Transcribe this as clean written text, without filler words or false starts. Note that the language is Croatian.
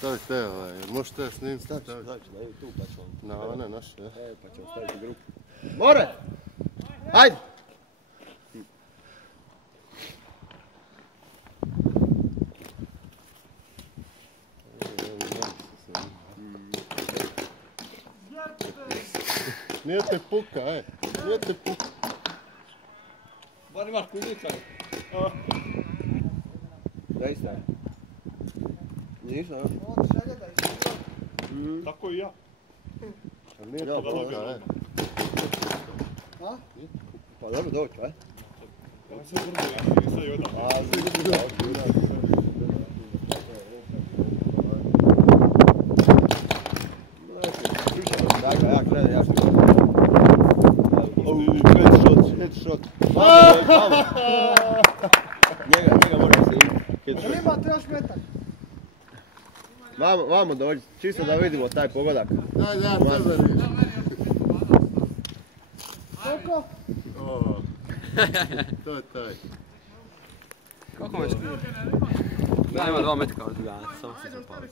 stavite, možeš te snimiti? Stavit ću, da je tu pa ćemo. Na one naše, Pa ćemo staviti grupu. More! Hajde! Nije te puka, nije te puka. Bar imaš kudičaj. Zaista. Nisam, još. Tako i ja. Nije te puka, Pa dobro doći, aj. Ja sam brzo, ja nisam i odam. A, headshot. Njega moram se imati. Imate još metak. Vamo dođi, čisto da vidimo taj pogodak. Daj, tebe riješi. Koliko? To je taj. Kako me skriješ? Da, ima 2 metka od Ljubljana, samo se zapali.